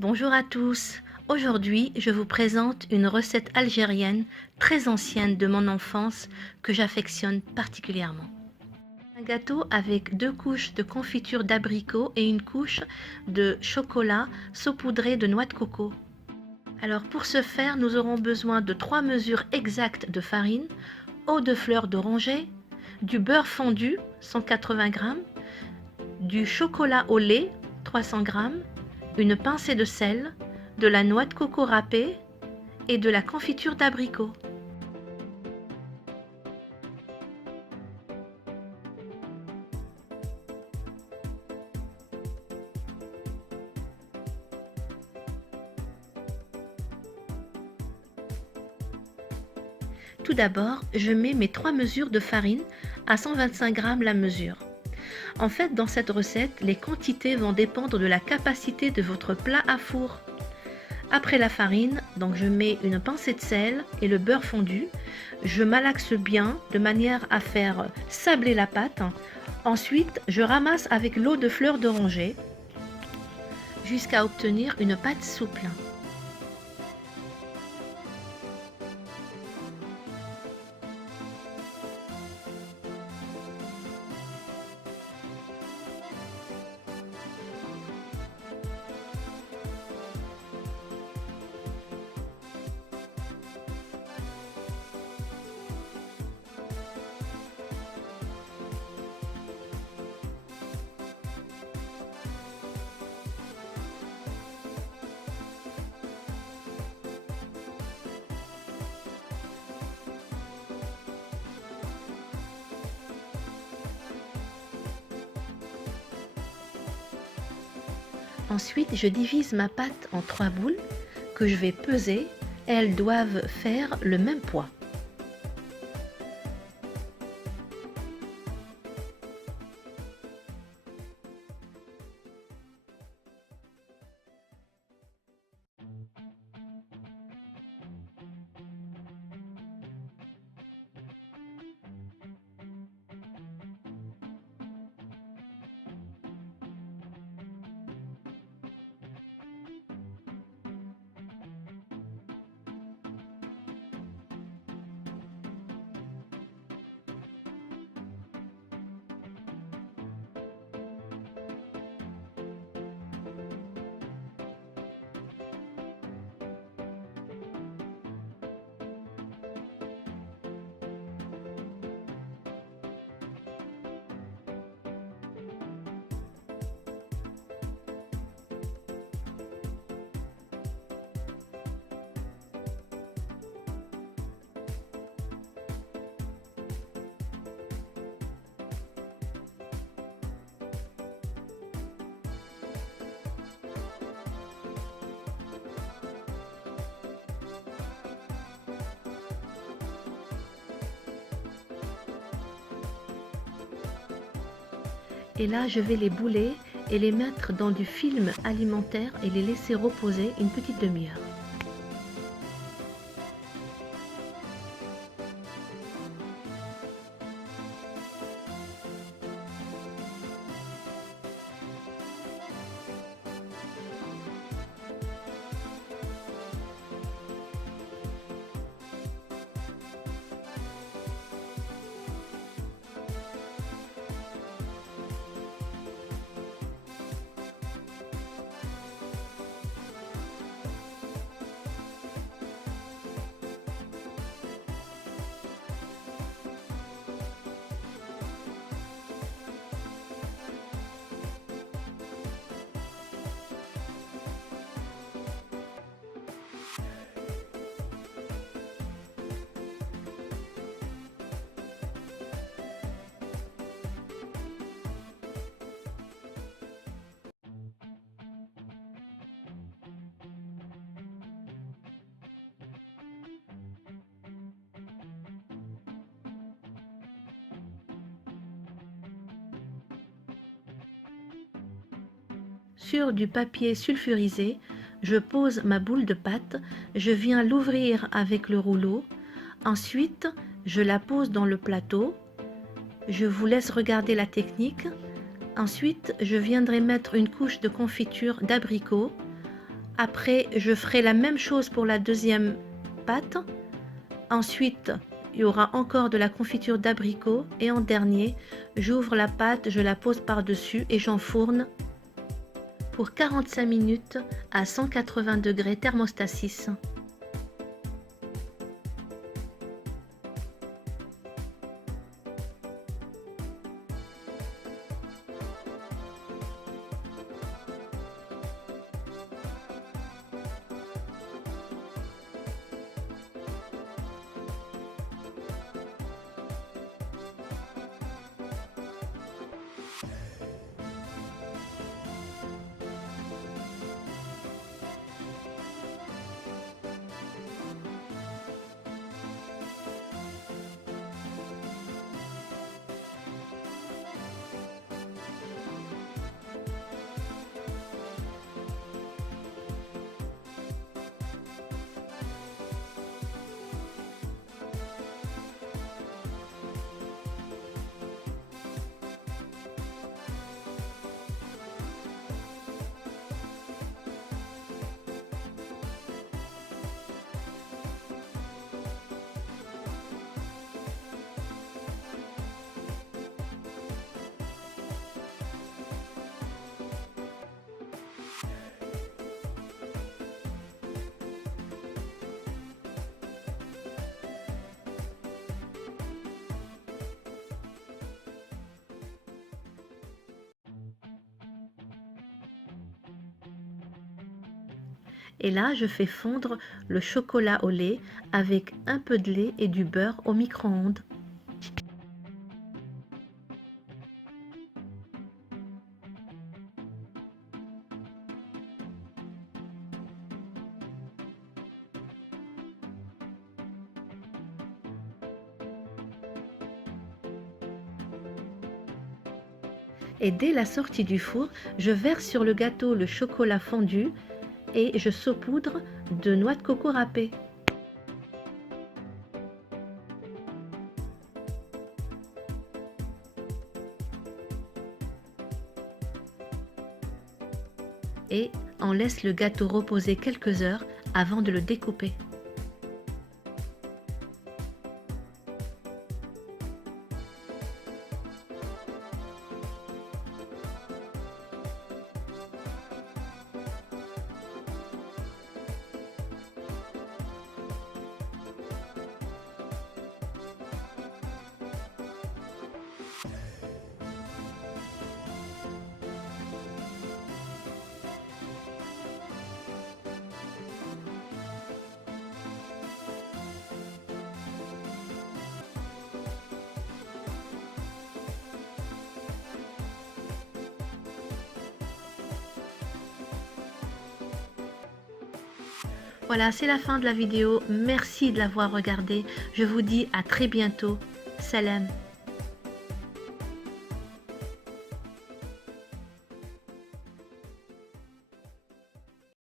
Bonjour à tous. Aujourd'hui, je vous présente une recette algérienne très ancienne de mon enfance que j'affectionne particulièrement. Un gâteau avec 2 couches de confiture d'abricot et une couche de chocolat saupoudré de noix de coco. Alors pour ce faire, nous aurons besoin de 3 mesures exactes de farine, eau de fleur d'oranger, du beurre fondu 180 g, du chocolat au lait 300 g, une pincée de sel, de la noix de coco râpée et de la confiture d'abricot. Tout d'abord, je mets mes 3 mesures de farine à 125 g la mesure. En fait, dans cette recette, les quantités vont dépendre de la capacité de votre plat à four. Après la farine, donc je mets une pincée de sel et le beurre fondu. Je malaxe bien de manière à faire sabler la pâte. Ensuite, je ramasse avec l'eau de fleur d'oranger jusqu'à obtenir une pâte souple. Ensuite, je divise ma pâte en 3 boules que je vais peser et elles doivent faire le même poids. Et là, je vais les bouler et les mettre dans du film alimentaire et les laisser reposer une petite demi-heure. Sur du papier sulfurisé, je pose ma boule de pâte, je viens l'ouvrir avec le rouleau, ensuite je la pose dans le plateau, je vous laisse regarder la technique, ensuite je viendrai mettre une couche de confiture d'abricot Après, je ferai la même chose pour la deuxième pâte. Ensuite, il y aura encore de la confiture d'abricot. Et en dernier, j'ouvre la pâte, je la pose par-dessus et j'enfourne pour 45 minutes à 180 degrés thermostat 6. Et là, je fais fondre le chocolat au lait avec un peu de lait et du beurre au micro-ondes. Et dès la sortie du four, je verse sur le gâteau le chocolat fondu et je saupoudre de noix de coco râpée. Et on laisse le gâteau reposer quelques heures avant de le découper. Voilà, c'est la fin de la vidéo. Merci de l'avoir regardée. Je vous dis à très bientôt. Salam.